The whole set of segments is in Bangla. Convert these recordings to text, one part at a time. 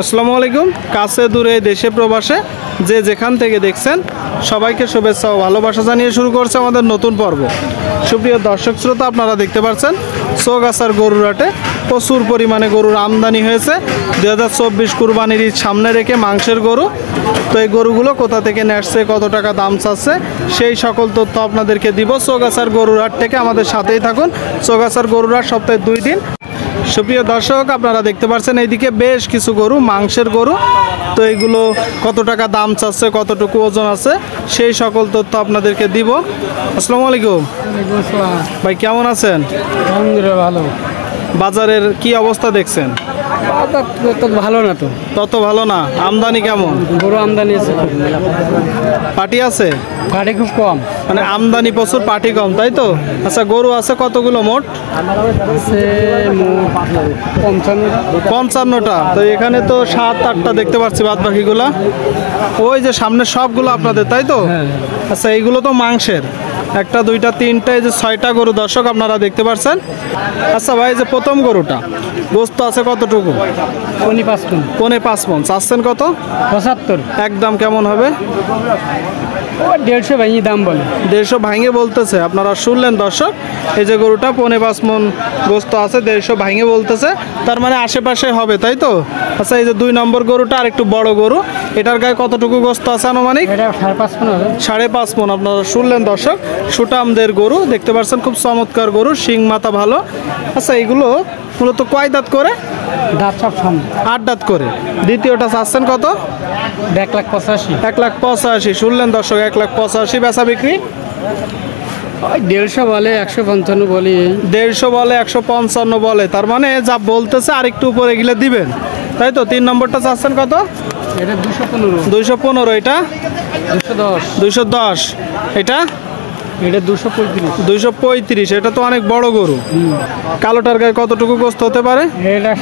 আসসালামু আলাইকুম। কাছে দূরে দেশে প্রবাসে যে যেখান থেকে দেখছেন সবাইকে শুভেচ্ছা ও ভালোবাসা জানিয়ে শুরু করছে আমাদের নতুন পর্ব। সুপ্রিয় দর্শক শ্রোতা, আপনারা দেখতে পাচ্ছেন চৌগাছার গরুর হাটে প্রচুর পরিমাণে গরুর আমদানি হয়েছে। 2024 কুরবানির ঈদ সামনে রেখে মাংসের গরু। তো এই গরুগুলো কোথা থেকে নেসছে, কত টাকা দাম চাচ্ছে, সেই সকল তথ্য আপনাদেরকে দিব চৌগাছার গরুর হাট থেকে। আমাদের সাথেই থাকুন। চৌগাছার গরুর হাট সপ্তাহে 2 দিন। সুপ্রিয় দর্শক, আপনারা দেখতে পাচ্ছেন এইদিকে বেশ কিছু গরু, মাংসের গরু। তো এইগুলো কত টাকা দাম চাচ্ছে, কতটুকু ওজন আছে, সেই সকল তথ্য আপনাদেরকে দিব। আসসালামু আলাইকুম ভাই, কেমন আছেন? আলহামদুলিল্লাহ ভালো। বাজারের কি অবস্থা দেখছেন? তত ভালো না তো। তত ভালো না। আমদানি কেমন? গরু আমদানি আছে, পাটি আছে, গাড়ি খুব কম। মানে আমদানি প্রচুর, পাটি কম, তাই তো? আচ্ছা, গরু আছে কতগুলো মোট? আছে 55টা। তো এখানে তো 7-8টা দেখতে পাচ্ছি, বাদ বাকিগুলা ওই যে সামনে সবগুলো আপনাদের, তাই তো? আচ্ছা, এইগুলো তো মাংসের। 1, 2, 3, এই যে 6টা গরু দর্শক আপনারা দেখতে পাচ্ছেন। আচ্ছা ভাই, যে প্রথম গরুটা গোস্ত আছে কতটুকু? 5.5 মণ। চাচ্ছেন কত? 75। একদম কেমন হবে? 150 ভাঙি দাম বলে। 150 ভাঙে বলতেছে। আপনারা শুনলেন দর্শক, এই যে গরুটা 5.5 মণ গোস্ত আছে, 150 ভাঙে বলতেছে। তার মানে আশেপাশে হবে, তাই তো? আচ্ছা, এই যে 2 নম্বর গরুটা আর একটু বড় গরু, এটার গায়ে কতটুকু গোস্ত আছে আনুমানিক? 5.5 মণ হবে। 5.5 মণ। আপনারা শুনলেন দর্শক, সুটামদের গরু দেখতে পাচ্ছেন, খুব চমৎকার গরু, শিং মাথা ভালো। আচ্ছা, এইগুলো মূলত কয় দাঁত করে? দাঁত সব সামনে। 8 দাঁত করে। দ্বিতীয়টা চাচ্ছেন কত? 1,85,000। 1,85,000। শুনলেন দর্শক, 1,85,000। বেচা বিক্রি 150 বলে, 155 বলে। 150 বলে, 155 বলে। তার মানে যা বলতেছে আর একটু উপরে গেলে দিবেন, তাই তো? 3 নম্বরটা চাচ্ছেন কত? এটা 215। 215। এটা 210। 210। এটা 235। এটা তো অনেক বড় গরু। কালোটার গায়ে কতটুকু গোস্ত হতে পারে? এটা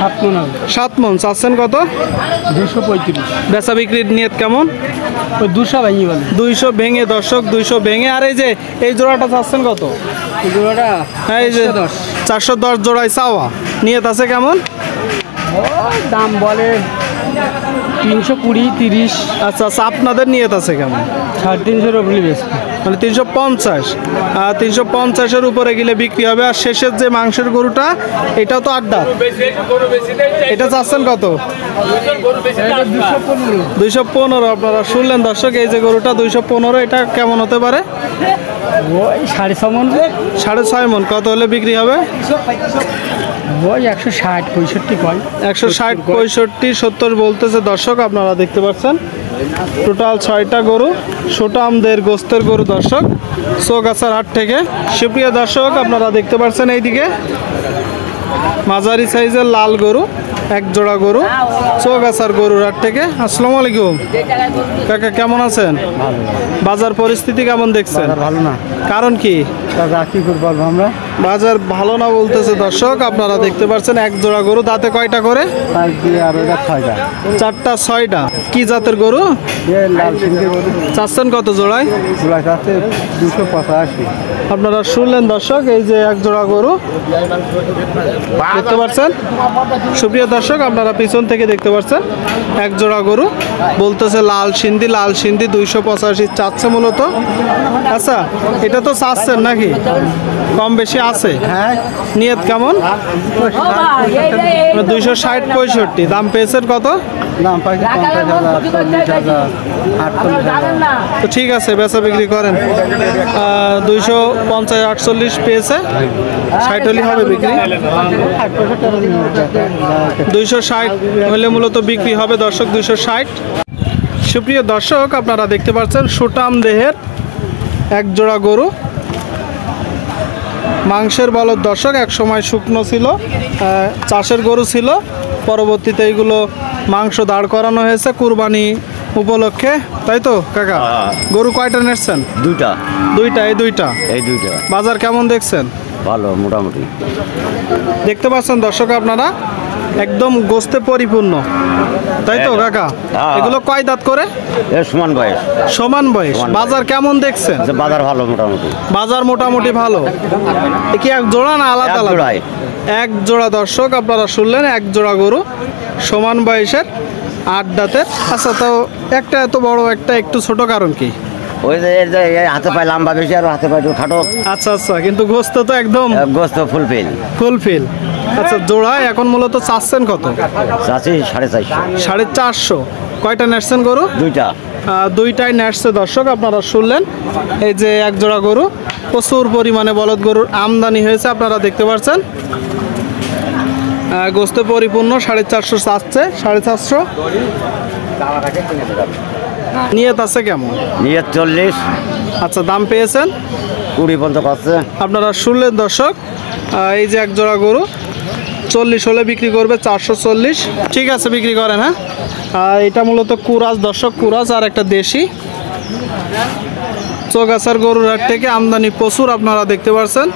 7 মণ হবে। 7 মণ। চাচ্ছেন কত? 235। বেচা বিক্রির নিয়ত কেমন? ওই 200 ভাঙি বলে। 200 ভেঙে দর্শক, 200 ভেঙে। আর এই যে এই জোড়াটা চাচ্ছেন কত? জোড়াটা হ্যাঁ, এই যে 410 জোড়ায় চাওয়া। নিয়ত আছে কেমন? দাম বলে 320, 30। আচ্ছা আচ্ছা, আপনাদের নিয়ত আছে কেমন? 350 রুপি বেশি, মানে 350। 350-এর উপরে গেলে বিক্রি হবে। আর শেষের যে মাংসের গরুটা, এটাও তো 8 দাঁত। এটা চাচ্ছেন কত? 215। আপনারা শুনলেন দর্শক, এই যে গরুটা 215। এটা কেমন হতে পারে? ওই 6.5 মণ। 6.5 মণ। কত হলে বিক্রি হবে? ওই 160, 65 কয়। 160, 65, 70 বলতেছে দর্শক। আপনারা দেখতে পাচ্ছেন টোটাল 6টা গরু, সুটামদের গোস্তের গরু দর্শক, চৌগাছার হাট থেকে। সুপ্রিয় দর্শক, আপনারা দেখতে পাচ্ছেন এইদিকে মাঝারি সাইজের লাল গরু, 1 জোড়া গরু, চৌগাছার গরুর হাট থেকে। আসসালামু আলাইকুম কাকা, কেমন আছেন? বাজার পরিস্থিতি কেমন দেখছেন? ভালো না। কারণ কি? কি করে বলবো আমরা? বাজার ভালো না বলতেছে দর্শক। আপনারা দেখতে পাচ্ছেন 1 জোড়া গরু, দাঁতে কয়টা করে? 4টা 6টা। কি জাতের গরু? চাচ্ছেন কত জোড়ায়? 285। আপনারা শুনলেন দর্শক, এই যে 1 জোড়া গরু দেখতে পাচ্ছেন। সুপ্রিয় দর্শক, আপনারা পিছন থেকে দেখতে পাচ্ছেন 1 জোড়া গরু, বলতেছে লাল সিন্ধি। লাল সিন্ধি 285 চাচ্ছে মূলত। আচ্ছা, এটা তো চাচ্ছেন নাকি? কম বেশি আছে? হ্যাঁ। নিয়ত কেমন? 260, 65। দাম পেয়েছেন কত? দাম পাইছে 50,000, 40,000, 48,000। তো ঠিক আছে, বেচা বিক্রি করেন। 250, 48 পেয়েছে। 60 হলে হবে বিক্রি। 260 হলে মূলত বিক্রি হবে দর্শক, 260। সুপ্রিয় দর্শক, আপনারা দেখতে পাচ্ছেন সুটাম দেহের 1 জোড়া গরু, মাংসের বলদ দর্শক। এক সময় শুকনো ছিল, চাষের গরু ছিল। পরবর্তীতে এইগুলো মাংস দাঁড় করানো হয়েছে কুরবানি উপলক্ষে, তাই তো কাকা? গরু কয়টা নেছেন? 2টা। 2টা। এই 2টা। বাজার কেমন দেখছেন? ভালো, মোটামুটি। দেখতে পাচ্ছেন দর্শক আপনারা, একদম গোস্তে পরিপূর্ণ, তাই তো কাকা? এগুলো কয় দাঁত করে? সমান বয়স। সমান বয়স। বাজার কেমন দেখছেন? বাজার ভালো, মোটামুটি। বাজার মোটামুটি ভালো। কি 1 জোড়া না আলাদা আলাদা? 1 জোড়ায়। 1 জোড়া দর্শক, আপনারা শুনলেন 1 জোড়া গরু, সমান বয়সের 8 দাঁতের। আচ্ছা, তো একটা এত বড় একটা একটু ছোট কারণ কি? ওই যে এর যে এই হাতে পায়ে লম্বা বেশি আর হাতে পায়ে একটু খাটো, আচ্ছা আচ্ছা, কিন্তু গোস্ত তো একদম গোস্ত ফুলফিল। ফুলফিল। আচ্ছা, জোড়া এখন মূলত চাচ্ছেন কত? চাষি 450। 450। কয়টা নেটছেন গরু? 2টা। দুইটাই নেটছে দর্শক, আপনারা শুনলেন। এই যে এক জোড়া গরু, প্রচুর পরিমাণে বলদ গরুর আমদানি হয়েছে, আপনারা দেখতে পাচ্ছেন। গোস্ত পরিপূর্ণ, 450 চাচ্ছে, 450। নিয়ত আছে কেমন? নিয়ে 40। আচ্ছা, দাম পেয়েছেন? 20 পর্যন্ত করছে। আপনারা শুনলেন দর্শক, এই যে এক জোড়া গরু 40 হলে বিক্রি করবে, 440। ঠিক আছে, বিক্রি করেন। হ্যাঁ, এটা মূলত কুরাজ দর্শক, কুরাজ আর একটা দেশি। চৌগাছার গরুর হাট থেকে আমদানি প্রচুর, আপনারা দেখতে পাচ্ছেন।